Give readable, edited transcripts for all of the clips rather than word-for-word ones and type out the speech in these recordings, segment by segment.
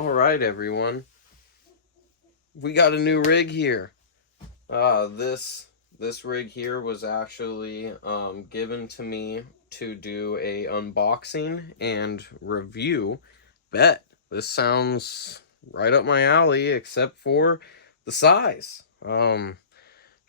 All right, everyone. We got a new rig here. This rig here was actually given to me to do a unboxing and review. Bet this sounds right up my alley, except for the size. Sure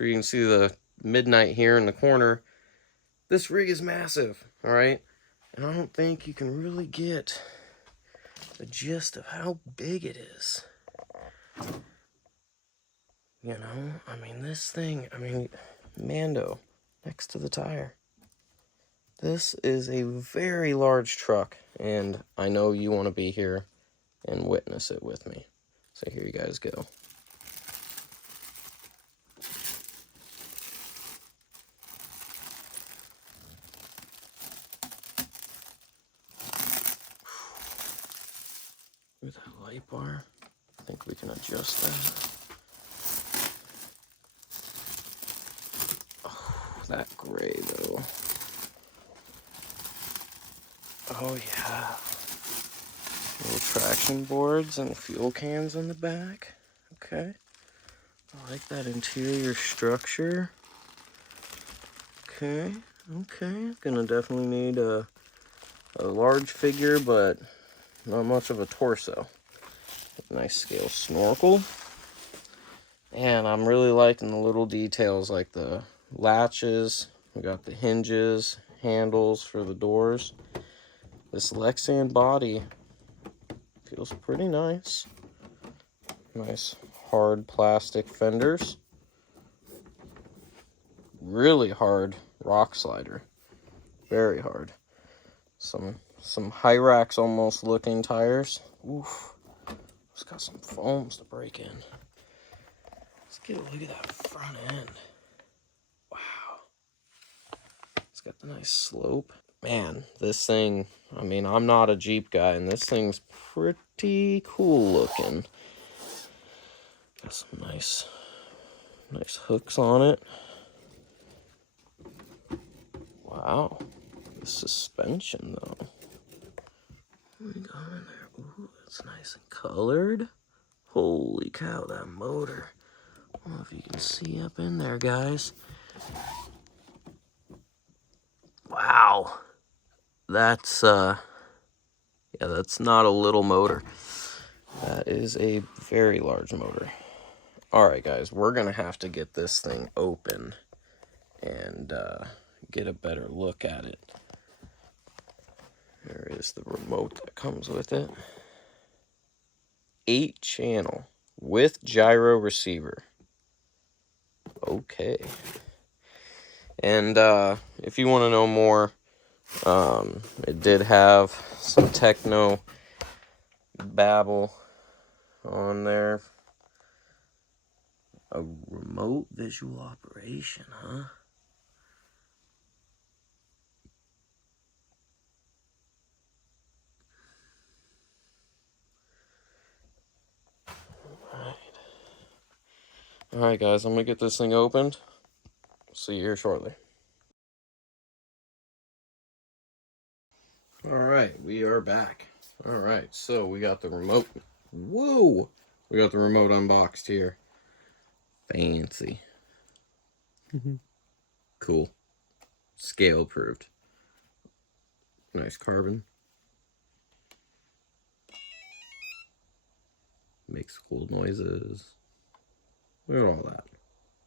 you can see the midnight here in the corner. This rig is massive. All right, and I don't think you can really get the gist of how big it is. You know, I mean, this thing, Mando, next to the tire. This is a very large truck, and I know you want to be here and witness it with me. So here you guys go. With that light bar, I think we can adjust that. Oh, that gray, though. Oh, yeah. Little traction boards and fuel cans in the back. Okay. I like that interior structure. Okay. Gonna definitely need a large figure, but not much of a torso. Nice scale snorkel. And I'm really liking the little details like the latches. We got the hinges, handles for the doors. This Lexan body feels pretty nice. Nice hard plastic fenders. Really hard rock slider. Very hard. Some Hyrax almost looking tires. Oof. It's got some foams to break in. Let's get a look at that front end. Wow. It's got the nice slope. Man, this thing, I mean, I'm not a Jeep guy, and this thing's pretty cool looking. Got some nice hooks on it. Wow. The suspension, though. What we got in there? Ooh, it's nice and colored. Holy cow, that motor. I don't know if you can see up in there, guys. Wow. That's, yeah, that's not a little motor. That is a very large motor. All right, guys, we're going to have to get this thing open and get a better look at it. There is the remote that comes with it. 8-channel with gyro receiver. Okay. And if you want to know more, it did have some techno babble on there. A remote visual operation, huh? Alright, guys, I'm going to get this thing opened. See you here shortly. Alright, we are back. Alright, so we got the remote. Whoa! We got the remote unboxed here. Fancy. Cool. Scale approved. Nice carbon. Makes cool noises. Look at all that.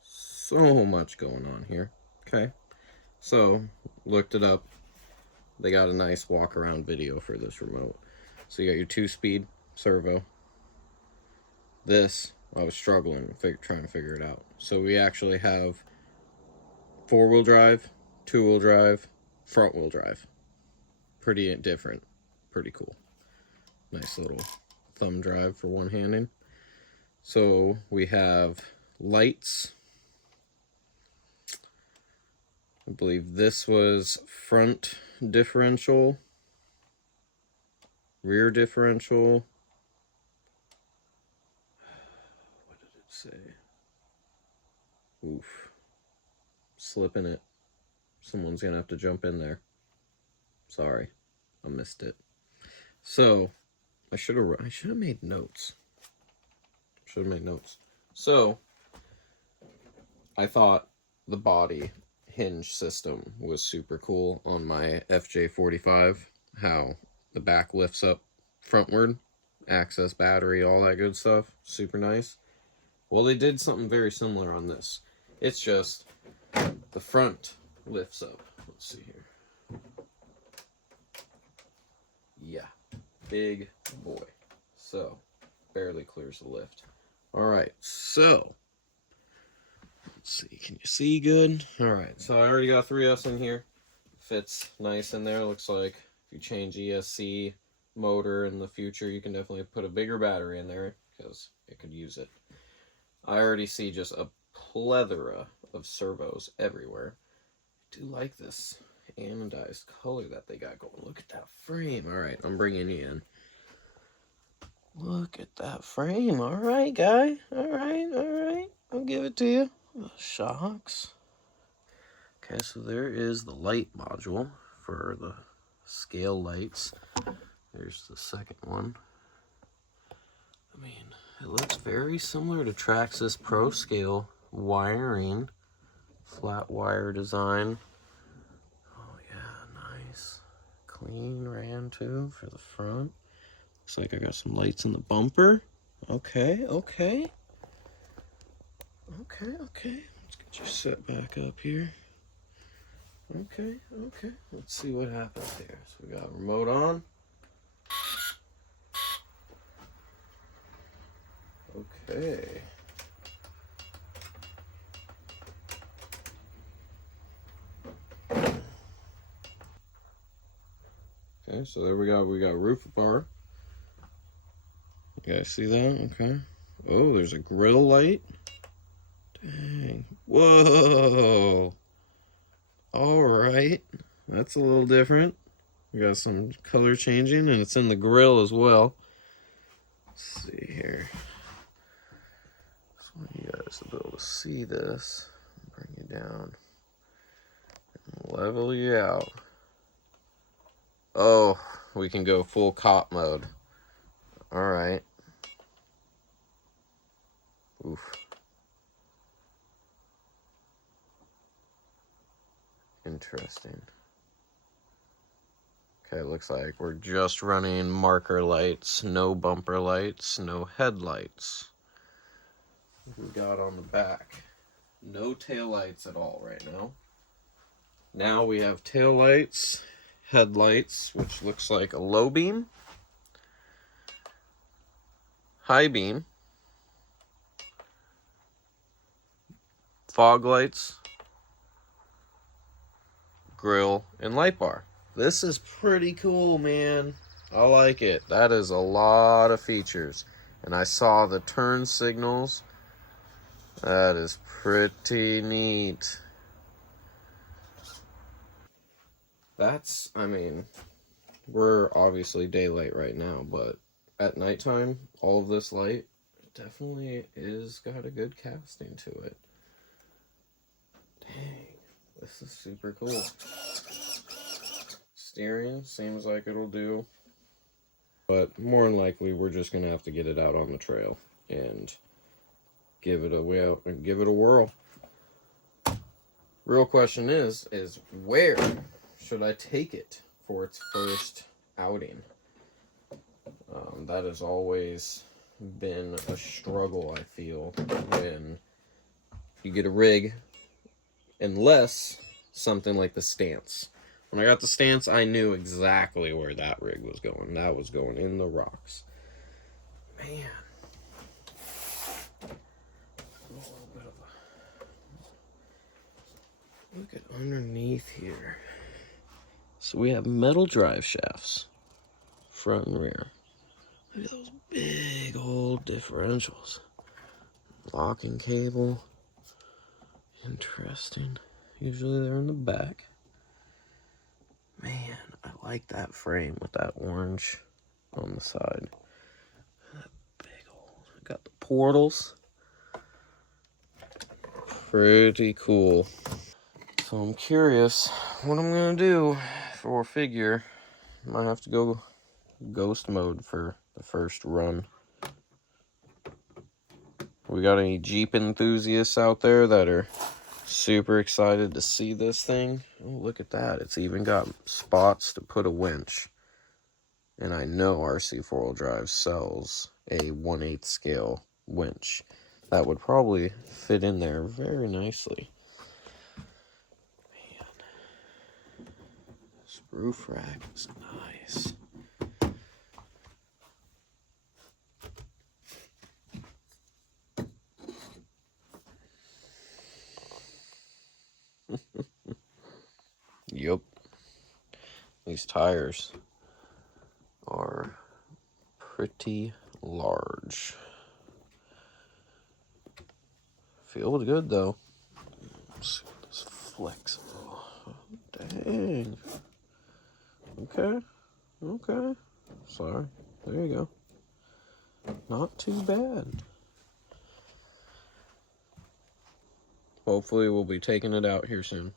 So much going on here. Okay. So, looked it up. They got a nice walk around video for this remote. So you got your 2-speed servo. This, I was struggling trying to figure it out. So we actually have 4-wheel drive, 2-wheel drive, front-wheel drive. Pretty different. Pretty cool. Nice little thumb drive for one-handing. So we have lights. I believe this was front differential, rear differential. What did it say? Oof. Slipping it. Someone's gonna have to jump in there. Sorry, I missed it. So, I should have made notes. So I thought the body hinge system was super cool on my FJ45. How the back lifts up frontward, access battery, all that good stuff. Super nice. Well, they did something very similar on this. It's just the front lifts up. Let's see here. Yeah, big boy. So, barely clears the lift. Alright, so, let's see, can you see good? Alright, so I already got 3S in here. Fits nice in there. Looks like if you change ESC motor in the future, you can definitely put a bigger battery in there because it could use it. I already see just a plethora of servos everywhere. I do like this anodized color that they got going. Look at that frame. Alright, I'm bringing you in. Look at that frame. Alright, guy. Alright. I'll give it to you. Shocks. Okay, so there is the light module for the scale lights. There's the second one. I mean, it looks very similar to Traxxas Pro Scale wiring. Flat wire design. Oh yeah, nice. Clean ran tube for the front. Looks like I got some lights in the bumper. Okay. Let's get you set back up here. Okay. Let's see what happens here. So we got remote on. Okay. Okay, so there we got roof bar. You guys see that? Okay. Oh, there's a grill light. Dang. Whoa. Alright. That's a little different. We got some color changing, and it's in the grill as well. Let's see here. Just want you guys to be able to see this. Bring you down. And level you out. Oh, we can go full cop mode. Alright. Oof. Interesting. Okay, looks like we're just running marker lights, no bumper lights, no headlights. We got on the back. No tail lights at all right now. Now we have tail lights, headlights, which looks like a low beam, high beam, fog lights, grill, and light bar. This is pretty cool, man. I like it. That is a lot of features. And I saw the turn signals. That is pretty neat. That's, I mean, we're obviously daylight right now, but at nighttime, all of this light definitely is got a good casting to it. Dang, this is super cool. Steering seems like it'll do, but more than likely we're just gonna have to get it out on the trail and give it a whirl. Real question is where should I take it for its first outing? That has always been a struggle, I feel, when you get a rig, unless something like the Stance. When I got the Stance, I knew exactly where that rig was going. That was going in the rocks. Man. A little bit of a... Look at underneath here. So we have metal drive shafts, front and rear. Look at those big old differentials. Locking cable. Interesting. Usually they're in the back. Man, I like that frame with that orange on the side. That big old, got the portals. Pretty cool. So I'm curious what I'm gonna do for figure. Might have to go ghost mode for the first run. We got any Jeep enthusiasts out there that are super excited to see this thing? Oh, look at that. It's even got spots to put a winch. And I know RC 4-wheel drive sells a 1/8 scale winch. That would probably fit in there very nicely. Man, this roof rack is nice. Yup. These tires are pretty large. Feels good though. Let's see what this flexible. Dang. Okay. Okay. Sorry. There you go. Not too bad. Hopefully we'll be taking it out here soon.